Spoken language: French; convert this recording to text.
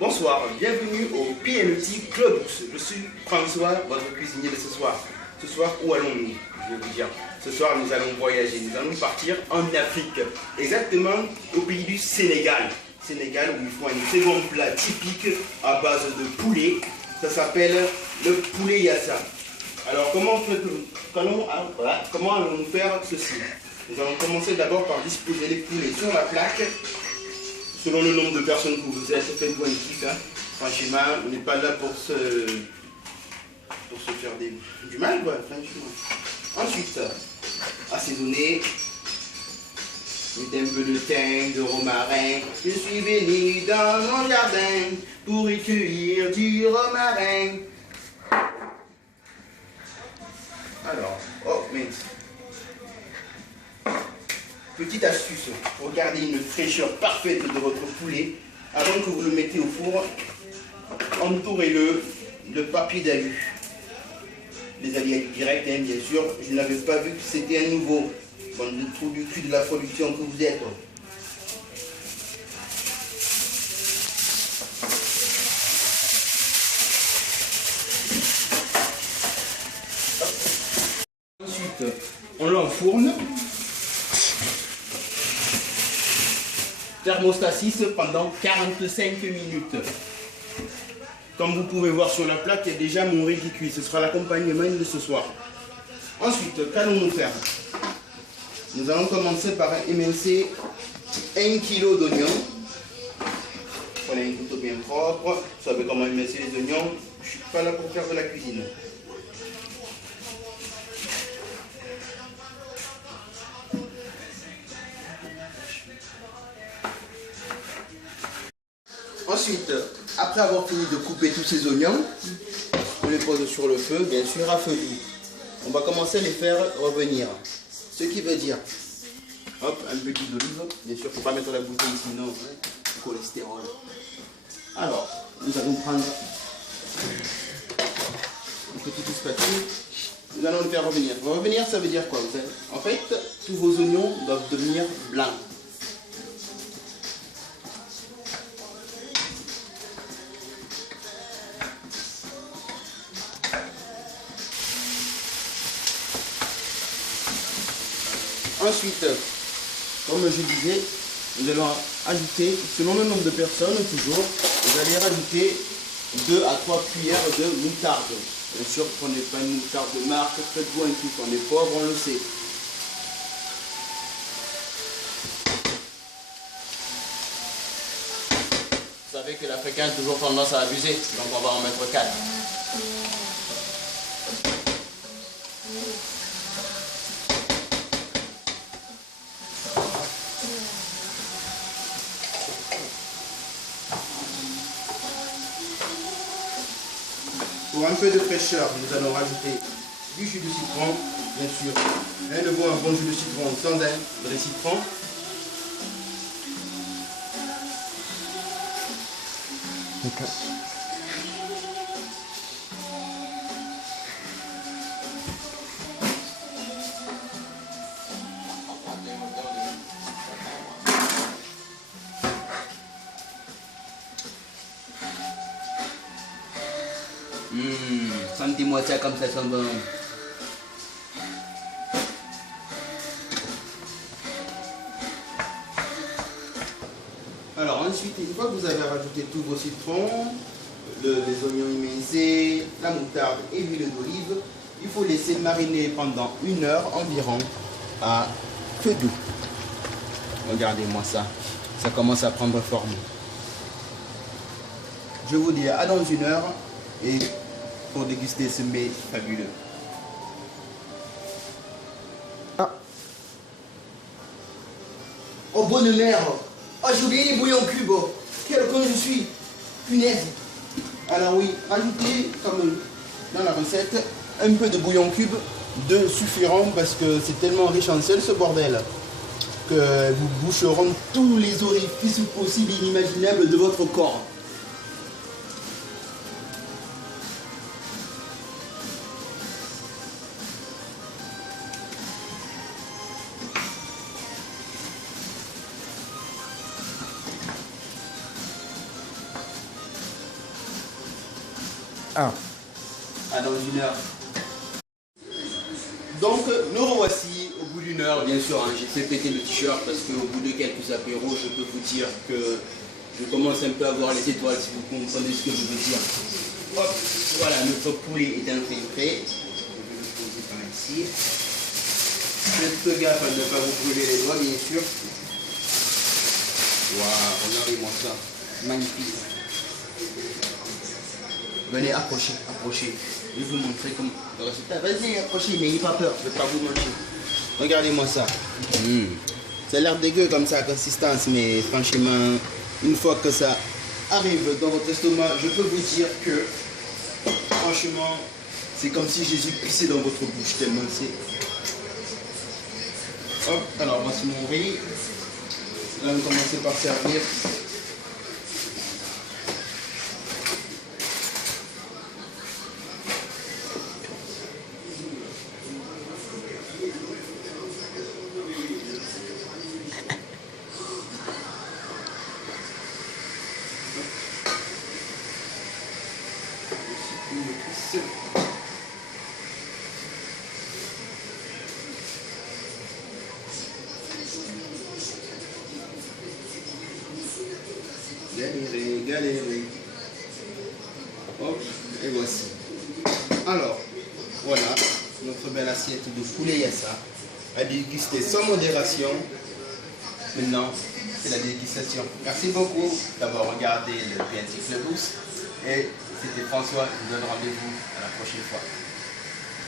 Bonsoir, bienvenue au PMT Clubhouse. Je suis François, votre cuisinier de ce soir. Ce soir, où allons-nous? Je vais vous dire. Ce soir, nous allons voyager. Nous allons partir en Afrique, exactement au pays du Sénégal. Sénégal, où ils font un second plat typique à base de poulet. Ça s'appelle le poulet yassa. Alors, comment allons-nous faire ceci? Nous allons commencer d'abord par disposer les poulets sur la plaque. Selon le nombre de personnes que vous êtes, faites-vous un kiff. Hein. Franchement, on n'est pas là pour se faire du mal, quoi, franchement. Ensuite, assaisonner. Mettez un peu de thym, de romarin. Je suis venu dans mon jardin pour y cueillir du romarin. Alors, oh mince. Petite astuce, pour garder une fraîcheur parfaite de votre poulet, avant que vous le mettez au four, entourez-le de papier d'alu. Les alliés directs, hein, bien sûr. Je n'avais pas vu que c'était un nouveau. Bande de trous du cul de la production que vous êtes. Ensuite, on l'enfourne. Thermostat 6 pendant 45 minutes. Comme vous pouvez voir sur la plaque, il y a déjà mon riz qui cuit. Ce sera l'accompagnement de ce soir. Ensuite, qu'allons-nous faire? Nous allons commencer par émincer 1 kg d'oignons. Prenez un couteau bien propre. Vous savez comment émincer les oignons. Je ne suis pas là pour faire de la cuisine. Ensuite, après avoir fini de couper tous ces oignons, on les pose sur le feu, bien sûr à feu doux. On va commencer à les faire revenir. Ce qui veut dire, hop, un peu d'huile d'olive. Bien sûr, il ne faut pas mettre la bouteille sinon, hein, cholestérol. Alors, nous allons prendre une petite spatule. Nous allons le faire revenir. Revenir, ça veut dire quoi? En fait, tous vos oignons doivent devenir blancs. Ensuite, comme je disais, nous allons ajouter, selon le nombre de personnes toujours, vous allez rajouter 2 à 3 cuillères de moutarde. Bien sûr, prenez pas une moutarde de marque, faites-vous un kiff, on est pauvre, on le sait. Vous savez que l'Africain a toujours tendance à abuser, donc on va en mettre 4. Pour un peu de fraîcheur, nous allons rajouter du jus de citron, bien sûr. Un bon jus de citron sans un vrai citron. Okay. Sentez-moi ça comme ça sent bon. Alors ensuite, une fois que vous avez rajouté tous vos citrons, les oignons émincés, la moutarde et l'huile d'olive, il faut laisser mariner pendant 1 heure environ à feu doux. Regardez-moi ça, ça commence à prendre forme. Je vous dis à dans 1 heure et pour déguster ce mets fabuleux. Ah. Oh bonne mère. Oh j'ai oublié les bouillons cubes. Quel con je suis. Punaise. Alors oui, rajoutez comme dans la recette un peu de bouillon cube, 2 suffiront parce que c'est tellement riche en sel ce bordel que vous boucheront tous les orifices possibles et inimaginables de votre corps. Ah. À dans 1 heure. Donc, nous revoici au bout d'1 heure, bien sûr. Hein, j'ai fait péter le t-shirt parce qu'au bout de quelques apéros, je peux vous dire que je commence un peu à voir les étoiles, si vous comprenez ce que je veux dire. Hop, voilà, notre poulet est enfin prêt. Je vais le poser par ici. Faites gaffe à ne pas vous brûler les doigts, bien sûr. Waouh, regardez-moi ça. Magnifique. Venez, approchez, approchez. Je vais vous montrer comment le résultat. Vas-y, approchez, mais n'ayez pas peur, je ne vais pas vous mentir. Regardez-moi ça. Ça a l'air dégueu comme ça, consistance, mais franchement, une fois que ça arrive dans votre estomac, je peux vous dire que, franchement, c'est comme si Jésus pissait dans votre bouche, tellement c'est. Hop, alors voici mon riz. Là, on va commencer par servir. Galérer, galérer. Hop, et voici. Alors, voilà, notre belle assiette de poulet yassa à déguster sans modération. Maintenant, c'est la dégustation. Merci beaucoup d'avoir regardé le PNC Clubhouse. Et c'était François, je vous donne rendez-vous à la prochaine fois.